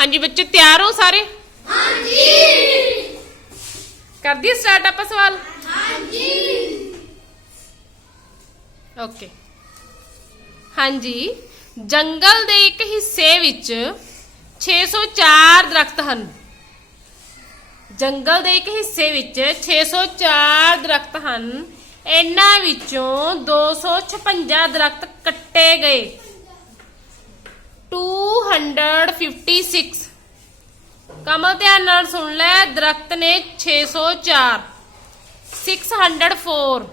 ਹਾਂਜੀ ਬੱਚੇ ਤਿਆਰ ਹੋ ਸਾਰੇ? ਹਾਂਜੀ। ਕਰਦੀ ਸਟਾਰਟ ਆਪਾਂ ਸਵਾਲ? ਓਕੇ ਹਾਂਜੀ ਜੰਗਲ ਦੇ ਇੱਕ ਹਿੱਸੇ ਵਿੱਚ 604 ਦਰਖਤ ਹਨ। ਜੰਗਲ ਦੇ ਇੱਕ ਹਿੱਸੇ ਵਿੱਚ 604 ਦਰਖਤ ਹਨ। ਇਹਨਾਂ ਵਿੱਚੋਂ 256 ਦਰਖਤ ਕੱਟੇ ਗਏ। 256 ਕਮਲ ਧਿਆਨ ਨਾਲ ਸੁਣ ਲੈ, ਦਰਖਤ ਨੇ 604 604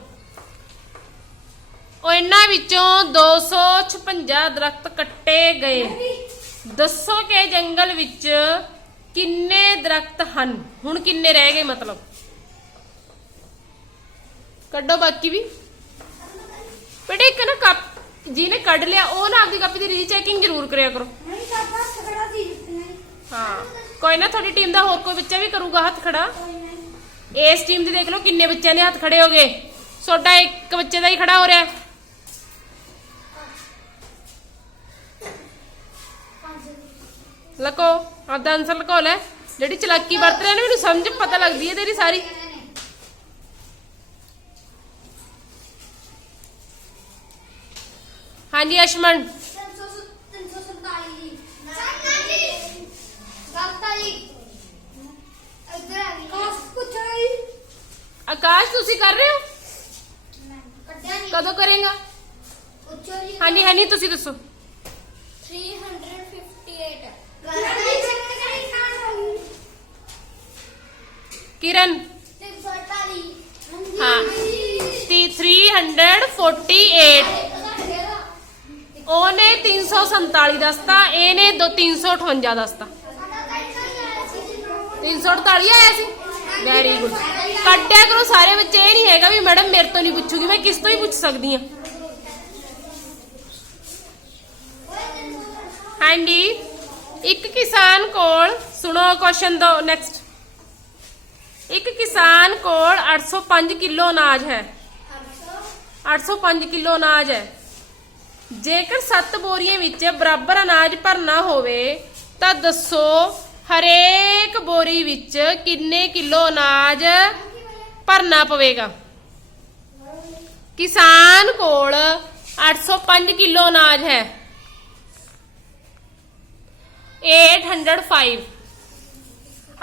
ਉਹ ਇਹਨਾਂ ਵਿੱਚੋਂ 256 ਦਰਖਤ ਕੱਟੇ ਗਏ। ਦੱਸੋ ਕਿ ਜੰਗਲ ਵਿੱਚ ਕਿੰਨੇ ਦਰਖਤ ਹਨ? ਹੁਣ ਕਿੰਨੇ ਰਹਿ ਗਏ ਮਤਲਬ? ਕੱਢੋ ਬਾਕੀ ਵੀ। ਬੇਟੇ ਇੱਕ ਨਾ ਕੱਪ ਜਿਹਨੇ ਕੱਢ ਲਿਆ ਉਹ ਨਾ ਆਪਦੀ ਕਾਪੀ ਦੀ ਰੀਚੈਕਿੰਗ ਜ਼ਰੂਰ ਕਰਿਆ ਕਰੋ। ਨਹੀਂ ਪਾਪਾ ਖੜਾ ਸੀ ਨਹੀਂ ਹਾਂ। ਕੋਈ ਨਾ ਤੁਹਾਡੀ ਟੀਮ ਦਾ ਹੋਰ ਕੋਈ ਬੱਚਾ ਵੀ ਕਰੂਗਾ ਹੱਥ ਖੜਾ? ਕੋਈ ਨਹੀਂ। ਇਸ ਟੀਮ ਦੇ ਦੇਖ ਲਓ ਕਿੰਨੇ ਬੱਚਿਆਂ ਦੇ ਹੱਥ ਖੜੇ ਹੋ ਗਏ। ਤੁਹਾਡਾ ਇੱਕ ਬੱਚੇ ਦਾ ਹੀ ਖੜਾ ਹੋ ਰਿਹਾ। ਹੈ। ਲਕੋ ਆਪਦਾ ਆਨਸਰ ਲਕੋ ਲੈ। ਜਿਹੜੀ ਚਲਾਕੀ ਵਰਤ ਰਿਹਾ ਨਾ ਮੈਨੂੰ ਸਮਝ ਪਤਾ ਲੱਗਦੀ ਹੈ ਤੇਰੀ ਸਾਰੀ ਹਾਂਜੀ ਅਸ਼ਮਨ 347 ਜੀ ਸੰਨਾ ਜੀ ਗਲਤਾ ਜੀ ਇੱਧਰ ਆ ਗਈ ਕਾਸ ਪੁੱਛ ਰਹੀ ਆਕਾਸ਼ ਤੁਸੀਂ ਕਰ ਰਹੇ ਹੋ ਕੱਢਿਆ ਨਹੀਂ ਕਦੋਂ ਕਰੇਗਾ ਪੁੱਛੋ ਜੀ ਹਾਂਜੀ ਹਾਂਜੀ ਤੁਸੀਂ ਦੱਸੋ 358 ਗਲਤਾ ਜੀ ਚੈੱਕ ਕਰੀ ਖਾਣ ਕਿਰਨ 348 ਹਾਂ। ਤੀ 348 ਉਹਨੇ 347 ਦੱਸਤਾ ਇਹਨੇ ਦੋ 358 ਦੱਸਤਾ 348 ਆਇਆ ਸੀ ਵੈਰੀ ਗੁੱਡ ਕੱਢਿਆ ਕਰੋ ਸਾਰੇ ਬੱਚੇ ਇਹ ਨਹੀਂ ਹੈਗਾ ਵੀ ਮੈਡਮ ਮੇਰੇ ਤੋਂ ਨਹੀਂ ਪੁੱਛੂਗੀ ਮੈਂ ਕਿਸ ਤੋਂ ਹੀ ਪੁੱਛ ਸਕਦੀ ਹਾਂ ਹਾਂਜੀ ਇੱਕ ਕਿਸਾਨ ਕੋਲ ਸੁਣੋ ਕੁਐਸਚਨ ਦੋ ਨੈਕਸਟ ਇੱਕ ਕਿਸਾਨ ਕੋਲ 805 ਕਿਲੋ ਅਨਾਜ ਹੈ 805 ਕਿਲੋ ਅਨਾਜ ਹੈ ਜੇਕਰ 7 ਬੋਰੀਆਂ ਵਿੱਚ ਬਰਾਬਰ ਅਨਾਜ ਭਰਨਾ ਹੋਵੇ, ਤਾਂ ਦੱਸੋ ਹਰੇਕ ਬੋਰੀ ਵਿੱਚ ਕਿੰਨੇ ਕਿਲੋ ਅਨਾਜ ਭਰਨਾ ਪਵੇਗਾ? ਕਿਸਾਨ ਕੋਲ 805 ਕਿਲੋ ਅਨਾਜ ਹੈ। 805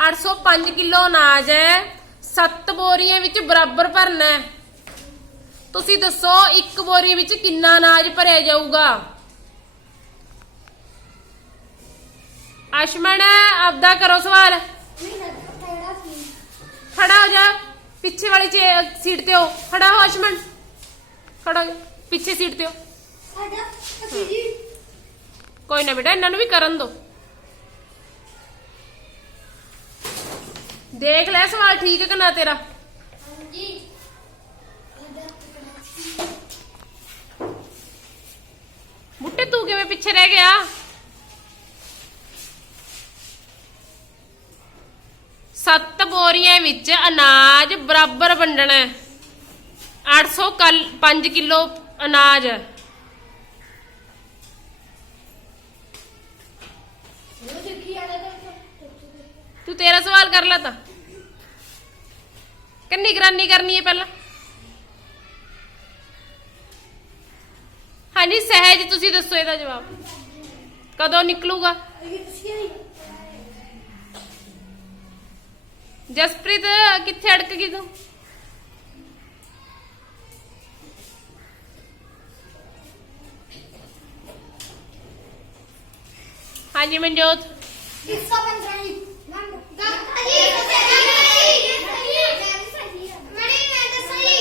805 ਕਿਲੋ ਅਨਾਜ ਹੈ 7 ਬੋਰੀਆਂ ਵਿੱਚ ਬਰਾਬਰ ਭਰਨਾ ਹੈ। ਤੁਸੀਂ ਦੱਸੋ ਇੱਕ ਬੋਰੀ ਵਿੱਚ ਕਿੰਨਾ ਅਨਾਜ ਭਰਿਆ ਜਾਊਗਾ? ਅਸ਼ਮਨ ਆਪਦਾ ਕਰੋ ਸਵਾਲ। ਖੜਾ ਹੋ ਜਾ, ਪਿੱਛੇ ਵਾਲੀ ਸੀਟ ਤੇ ਹੋ। ਖੜਾ ਹੋ ਅਸ਼ਮਨ ਖੜਾ ਹੋ ਜਾ, ਪਿੱਛੇ ਸੀਟ ਤੇ ਹੋ। ਕੋਈ ਨਾ ਬੇਟਾ, ਇਹਨਾਂ ਨੂੰ ਵੀ ਕਰਨ ਦੋ। ਦੇਖ ਲੈ ਸਵਾਲ ਠੀਕ ਹੈ ਕਿ ਨਾ ਤੇਰਾ। ਕਿਵੇਂ ਪਿੱਛੇ ਰਹਿ ਗਿਆ? ਸੱਤ ਬੋਰੀਆਂ ਵਿੱਚ ਅਨਾਜ ਬਰਾਬਰ ਵੰਡਣਾ ਹੈ। 800 ਕੱਲ 5 ਕਿਲੋ ਅਨਾਜ। ਤੂੰ ਤੇਰਾ ਸਵਾਲ ਕਰ ਲੈ ਤਾਂ। ਕਿੰਨੀ ਨਿਗਰਾਨੀ ਕਰਨੀ ਹੈ ਪਹਿਲਾਂ? ਹਾਂਜੀ ਸਹਿਜ, ਤੁਸੀਂ ਦੱਸੋ ਇਹਦਾ ਜਵਾਬ। ਕਦੋਂ ਨਿਕਲੂਗਾ? ਜਸਪ੍ਰੀਤ, ਕਿੱਥੇ ਅੜਕ ਗਈ ਤੂੰ? ਹਾਂਜੀ, ਮਨਜੋਤ। 115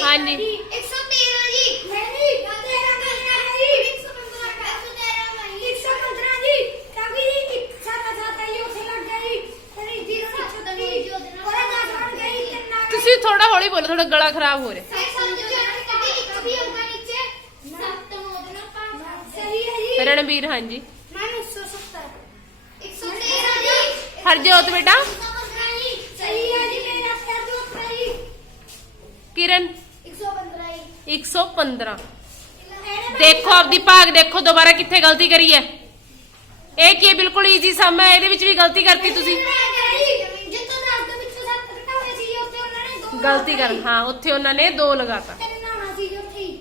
ਹਾਂਜੀ 113 ਜੀ ਨਹੀਂ 13 ਨਹੀਂ 115 113 115 ਜੀ ਕਾਗੀ ਜੀ ਸਾਡਾ ਸਾਡਾ ਹੀ ਉੱਥੇ ਲੱਗ ਗਈ ਤੇਰੀ ਜੀਰੋ ਨਹੀਂ ਛੱਡੀ ਉਹਦਾ ਨਾ ਛੱਡ ਗਈ ਕਿੰਨਾ ਤੁਸੀਂ ਥੋੜਾ ਹੌਲੀ ਬੋਲੋ ਥੋੜਾ ਗਲਾ ਖਰਾਬ ਹੋ ਰਿਹਾ। ਰਣਬੀਰ ਹਾਂਜੀ। ਮੈਂ 170 113 ਜੀ। ਹਰਜੋਤ ਬੇਟਾ। 115 ਜੀ। ਸਹੀ ਹੈ ਜੀ ਮੇਰਾ ਸਿਰ ਦੁਖ ਰਹੀ ਕਿਰਨ। 115 ਜੀ। 115 ਦੇਖੋ ਆਪਦੀ ਭਾਗ ਦੇਖੋ ਦੁਬਾਰਾ ਕਿੱਥੇ ਗਲਤੀ ਕਰੀ ਹੈ। ਇਹ ਕੀ ਬਿਲਕੁਲ ਈਜ਼ੀ ਸਮ ਹੈ। ਇਹਦੇ ਵਿੱਚ ਵੀ ਗਲਤੀ ਕਰਤੀ ਤੁਸੀਂ ਜਿੱਥੋਂ ਦਸ ਦੇ ਵਿੱਚੋਂ ਸੱਤ ਘਟਾਉਣੇ ਸੀ ਉੱਥੇ ਉਹਨਾਂ ਨੇ ਦੋ ਗਲਤੀ ਕਰ ਹਾਂ ਉੱਥੇ ਉਹਨਾਂ ਨੇ ਦੋ ਲਗਾਤਾ। ਤਿੰਨ ਨਾਣਾ ਸੀ ਉੱਥੇ ਹੀ।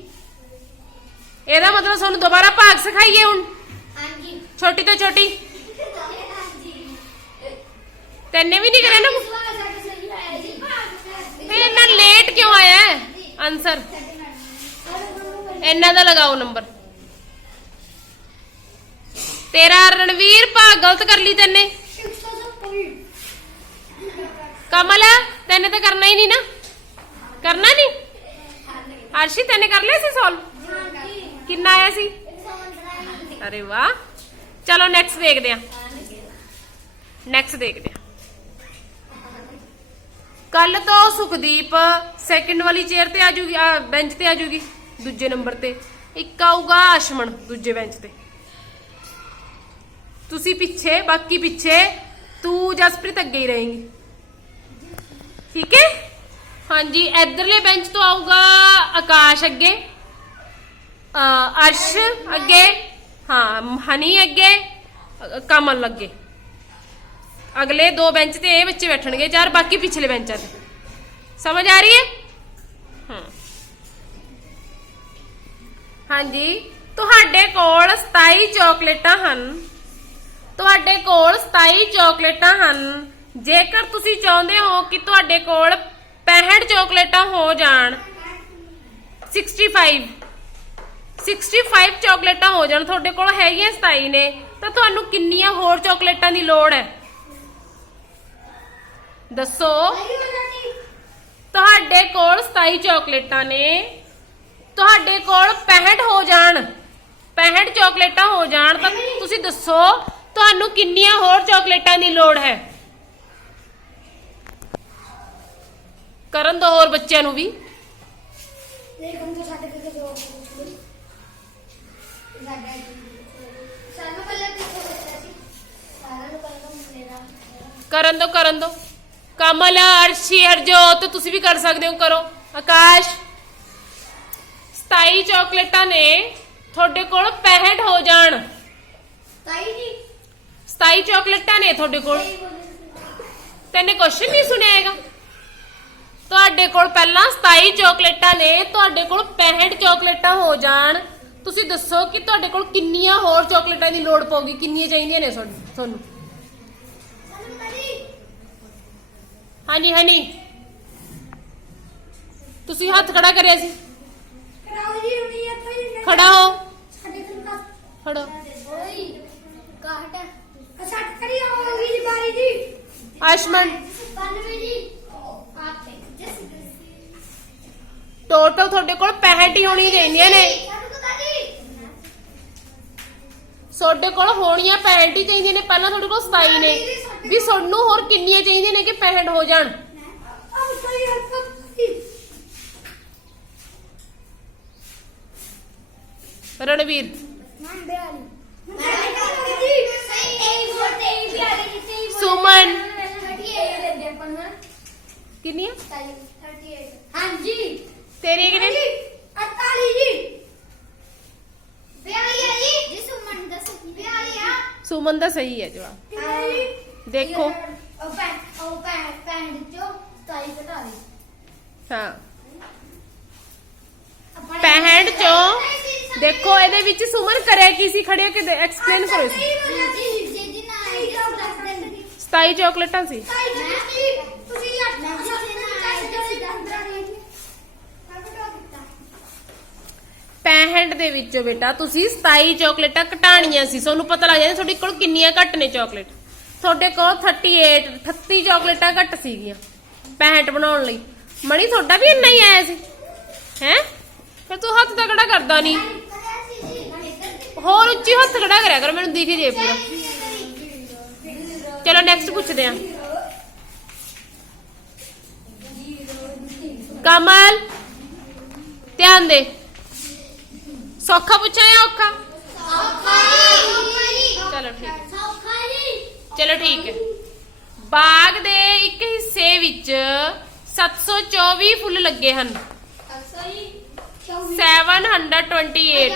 ਇਹਦਾ ਮਤਲਬ ਤੁਹਾਨੂੰ ਦੁਬਾਰਾ ਭਾਗ ਸਿਖਾਈਏ ਹੁਣ? ਹਾਂਜੀ। ਛੋਟੀ ਤੋਂ ਛੋਟੀ। ਤੈਨੇ ਵੀ ਨਹੀਂ ਕਰਿਆ ਨਾ ਫਿਰ ਇੰਨਾ ਲੇਟ ਕਿਉਂ ਆਇਆ ਹੈ? ਆਨਸਰ ਇਹਨਾਂ ਦਾ ਲਗਾਓ ਨੰਬਰ ਤੇਰਾ ਰਣਵੀਰ ਭਾਗ ਗਲਤ ਕਰ ਲਈ ਤੈਨੇ। ਕਮਲ, ਤੈਨੇ ਤਾਂ ਕਰਨਾ ਹੀ ਨਹੀਂ ਨਾ। ਕਰਨਾ ਨਹੀਂ? ਅਰਸ਼ੀ, ਤੈਨੇ ਕਰ ਲਿਆ ਸੀ ਸੋਲਵ ਕਿੰਨਾ ਆਇਆ ਸੀ? ਅਰੇ ਵਾਹ। ਚਲੋ ਨੈਕਸਟ ਦੇਖਦੇ ਆ ਨੈਕਸਟ ਦੇਖਦੇ ਆ ਕੱਲ ਤੋਂ ਸੁਖਦੀਪ ਸੈਕਿੰਡ ਵਾਲੀ ਚੇਅਰ ਤੇ ਆ ਜੂਗੀ ਬੈਂਚ ਤੇ ਆ ਜੂਗੀ, ਦੂਜੇ ਨੰਬਰ ਤੇ। ਇੱਕ ਆਊਗਾ ਆਸ਼ਮਨ ਦੂਜੇ ਬੈਂਚ ਤੇ। ਤੁਸੀਂ ਪਿੱਛੇ, ਬਾਕੀ ਪਿੱਛੇ, ਤੂੰ ਜਸਪ੍ਰੀਤ ਅੱਗੇ ਹੀ ਰਹੇਂਗੀ। ਠੀਕ ਹੈ? ਹਾਂਜੀ, ਇਧਰਲੇ ਬੈਂਚ ਤੋਂ ਆਊਗਾ ਆਕਾਸ਼ ਅੱਗੇ ਅਰਸ਼ ਅੱਗੇ, ਹਾਂ, ਹਨੀ ਅੱਗੇ, ਕਮਲ ਅੱਗੇ। ਅਗਲੇ ਦੋ ਬੈਂਚ ਤੇ ਇਹ ਬੱਚੇ ਬੈਠਣਗੇ, ਚਾਰ ਬਾਕੀ ਪਿਛਲੇ ਬੈਂਚਾਂ ਤੇ। ਸਮਝ ਆ ਰਹੀ ਹੈ? ਹਾਂ। ਹਾਂਜੀ, ਤੁਹਾਡੇ ਕੋਲ 27 ਚਾਕਲੇਟਾਂ ਹਨ। ਤੁਹਾਡੇ ਕੋਲ 27 ਚਾਕਲੇਟਾਂ ਹਨ। ਜੇਕਰ ਤੁਸੀਂ ਚਾਹੁੰਦੇ ਹੋ ਕਿ ਤੁਹਾਡੇ ਕੋਲ 65 ਚਾਕਲੇਟਾਂ ਹੋ ਜਾਣ 65 65 ਚਾਕਲੇਟਾਂ ਹੋ ਜਾਣ, ਤੁਹਾਡੇ ਕੋਲ ਹੈਗੀਆਂ 27 ਨੇ, ਤਾਂ ਤੁਹਾਨੂੰ ਕਿੰਨੀਆਂ ਹੋਰ ਚਾਕਲੇਟਾਂ ਦੀ ਲੋੜ ਹੈ? ਦੱਸੋ। ਤੁਹਾਡੇ ਕੋਲ 27 ਚਾਕਲੇਟਾਂ ਨੇ, ਤੁਹਾਡੇ ਕੋਲ 65 ਹੋ ਜਾਣ 65 ਚਾਕਲੇਟਾਂ ਹੋ ਜਾਣ, ਤਾਂ ਤੁਸੀਂ ਦੱਸੋ, ਤੁਹਾਨੂੰ ਕਿੰਨੀਆਂ ਹੋਰ ਚਾਕਲੇਟਾਂ ਦੀ ਲੋੜ ਹੈ? ਕਰਨ ਦੋ ਹੋਰ ਬੱਚਿਆਂ ਨੂੰ ਵੀ। ਦੇਖਣ ਤੋਂ ਸਾਡੇ ਕਿਤੇ ਦੋ ਸਾਡਾ ਸਾਨੂੰ ਪਹਿਲਾਂ ਕਿੱਥੋਂ ਬੱਚਾ ਸੀ। ਸਾਰਾ ਨੂੰ ਪਹਿਲਾਂ ਮੇਰਾ ਕਰਨ ਦੋ ਕਰਨ ਦੋ। ਕਮਲ ਅਰਸ਼ੀ ਹਰਜੋਤ ਤੁਸੀਂ ਵੀ ਕਰ ਸਕਦੇ ਹੋ ਕਰੋ। ਆਕਾਸ਼ 27 ਚਾਕਲੇਟਾਂ ਨੇ ਤੁਹਾਡੇ ਕੋਲ 65 ਹੋ ਜਾਣ। ਤਾਈ ਜੀ? 27 ਚਾਕਲੇਟਾਂ ਨੇ ਤੁਹਾਡੇ ਕੋਲ। ਤੈਨੇ ਕੁਐਸਚਨ ਨਹੀਂ ਸੁਣਿਆ ਹੈਗਾ। ਤੁਹਾਡੇ ਕੋਲ ਪਹਿਲਾਂ 27 ਚਾਕਲੇਟਾਂ ਨੇ ਤੁਹਾਡੇ ਕੋਲ 65 ਚਾਕਲੇਟਾਂ ਹੋ ਜਾਣ। ਤੁਸੀਂ ਦੱਸੋ ਕਿ ਤੁਹਾਡੇ ਕੋਲ ਕਿੰਨੀਆਂ ਹੋਰ ਚਾਕਲੇਟਾਂ ਦੀ ਲੋੜ ਪਊਗੀ? ਕਿੰਨੀਆਂ ਚਾਹੀਦੀਆਂ ਨੇ ਤੁਹਾਨੂੰ? ਹਾਂਜੀ ਹਨੀ ਤੁਸੀਂ ਹੱਥ ਖੜਾ ਕਰਿਆ ਸੀ? ਕਰਾਓ ਜੀ ਹੁਣੀ ਇੱਥੇ ਹੀ ਖੜਾ ਹੋ। ਸਾਡੇ ਕੋਲ ਕਾ ਖੜੋ। ਓਏ ਕਾਟ ਅਸਾਟ ਕਰੀ ਆਵਾਂਗੀ ਜੀ ਬਾਰੀ ਜੀ। ਆਸ਼ਮਨ 92 ਜੀ। ਟੋਟਲ ਤੁਹਾਡੇ ਕੋਲ 65 ਹੀ ਹੋਣੀ ਚਾਹੀਦੀਆਂ ਨੇ। ਤੁਹਾਡੇ ਕੋਲ ਹੋਣੀਆਂ 65 ਹੀ ਚਾਹੀਦੀਆਂ ਨੇ, ਪਹਿਲਾਂ ਤੁਹਾਡੇ ਕੋਲ 27 ਨੇ। ਵੀ ਤੁਹਾਨੂੰ ਹੋਰ ਕਿੰਨੀਆਂ ਚਾਹੀਦੀਆਂ ਨੇ ਕਿ 65 ਹੋ ਜਾਣ? ਰਣਵੀਰ। ਸੁਮਨ। ਕਿੰਨੀਆਂ 38 ਹਾਂਜੀ। ਤੇਰੀ ਕਿੰਨੀ 48 ਜੀ ਬਿਆਲੀ ਆ ਜੀ। ਜਿਸ ਮਨ ਦਾ ਬਿਆਲੀ ਆ। ਸੁਮਨ ਦਾ ਸਹੀ ਹੈ ਜਵਾਬ। ਦੇਖੋ। ਉਹ ਪੈਨ ਉਹ ਪੈਨ ਪੈਨ ਜੋ ਤਾਈ ਘਟਾ ਦੇ ਹਾਂ। 65 ਚੋਂ। ਦੇਖੋ ਇਹਦੇ ਵਿੱਚ ਸੁਮਨ ਕਰਿਆ ਕੀ ਸੀ? ਖੜੇ ਕਿ ਐਕਸਪਲੇਨ ਕਰੋ ਇਸ ਜੀ ਜੀ ਜੀ ਨਾ ਆਈ ਦੱਸ ਦੇ। 27 ਚਾਕਲੇਟਾਂ ਸੀ। ਤੁਸੀਂ 8 ਨਾ ਚਾਹੀਦੇ 15 ਦੇ ਜੀ ਘਟਾ ਦਿੱਤਾ 65 ਦੇ ਵਿੱਚੋਂ ਬੇਟਾ, ਤੁਸੀਂ 27 ਚਾਕਲੇਟਾਂ ਘਟਾਣੀਆਂ ਸੀ। ਤੁਹਾਨੂੰ ਪਤਾ ਲੱਗ ਜਾਂਦਾ ਤੁਹਾਡੇ ਕੋਲ ਕਿੰਨੀਆਂ ਘੱਟ ਨੇ ਚਾਕਲੇਟ। ਤੁਹਾਡੇ ਕੋਲ 38 38 ਚਾਕਲੇਟਾਂ ਘੱਟ ਸੀਗੀਆਂ 65 ਬਣਾਉਣ ਲਈ। ਮਣੀ ਤੁਹਾਡਾ ਵੀ ਇੰਨਾ ਹੀ ਆਇਆ ਸੀ? ਹੈ? ਫਿਰ ਤੂੰ ਹੱਥ ਤਗੜਾ ਕਰਦਾ ਨਹੀਂ ਹੋਰ ਉੱਚੀ ਹੱਥ ਖੜਾ ਕਰਿਆ ਕਰ, ਮੈਨੂੰ ਦਿਖ ਜੇ ਪੂਰਾ। ਚਲੋ ਨੈਕਸਟ ਪੁੱਛਦੇ ਆ ਕਮਲ, ਧਿਆਨ ਦੇ। ਸੌਖਾ ਪੁੱਛਾਂ ਜਾਂ ਔਖਾ? ਚਲੋ ਠੀਕ। ਹੈ। ਚਲੋ ਠੀਕ ਹੈ। ਬਾਗ ਦੇ ਇੱਕ ਹਿੱਸੇ ਵਿੱਚ 724 ਫੁੱਲ ਲੱਗੇ ਹਨ। 728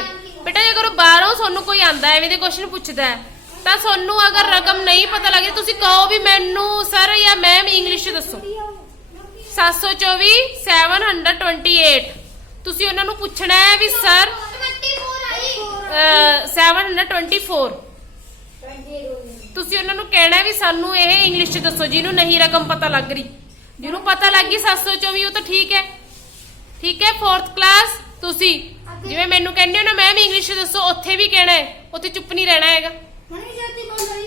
ਬੇਟਾ ਜੇ ਕਰੋ ਬਾਹਰੋਂ ਤੁਹਾਨੂੰ ਕੋਈ ਆਂਦਾ, ਐਵੇਂ ਦੇ ਕੁਐਸਚਨ ਪੁੱਛਦਾ ਹੈ, ਤਾਂ ਤੁਹਾਨੂੰ ਅਗਰ ਰਕਮ ਨਹੀਂ ਪਤਾ ਲੱਗੇ, ਤੁਸੀਂ ਕਹੋ ਵੀ ਮੈਨੂੰ ਸਰ ਜਾਂ ਮੈਮ ਇੰਗਲਿਸ਼ ਦੱਸੋ। 724 728 ਤੁਸੀਂ ਉਹਨਾਂ ਨੂੰ ਪੁੱਛਣਾ ਹੈ ਵੀ ਸਰ ਆਈ 724 ਤੁਸੀਂ ਉਹਨਾਂ ਨੂੰ ਕਹਿਣਾ ਵੀ ਸਾਨੂੰ ਇਹ ਇੰਗਲਿਸ਼ ਚ ਦੱਸੋ ਜਿਹਨੂੰ ਨਹੀਂ ਰਕਮ ਪਤਾ ਲੱਗ ਰਹੀ। ਜਿਹਨੂੰ ਪਤਾ ਲੱਗ ਗਈ 724 ਉਹ ਤਾਂ ਠੀਕ ਹੈ। ਠੀਕ ਹੈ 4th ਕਲਾਸ ਤੁਸੀਂ। ਜਿਵੇਂ ਮੈਨੂੰ ਕਹਿੰਦੇ ਹੋ ਨਾ ਮੈਮ ਇੰਗਲਿਸ਼ ਚ ਦੱਸੋ ਉੱਥੇ ਵੀ ਕਹਿਣਾ ਹੈ ਉੱਥੇ ਚੁੱਪ ਨਹੀਂ ਰਹਿਣਾ ਹੈਗਾ। ਮਨੀ ਜਾਤੀ ਬੋਲ ਰਹੀ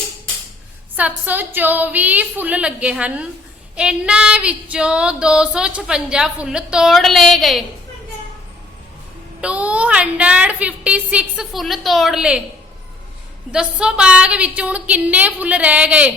724 ਫੁੱਲ ਲੱਗੇ ਹਨ। ਇਹਨਾਂ ਵਿੱਚੋਂ 256 ਫੁੱਲ ਤੋੜ ਲਏ ਗਏ। 256 ਫੁੱਲ ਤੋੜ ਲਏ। ਦੱਸੋ ਬਾਗ ਵਿੱਚ ਹੁਣ ਕਿੰਨੇ ਫੁੱਲ ਰਹਿ ਗਏ?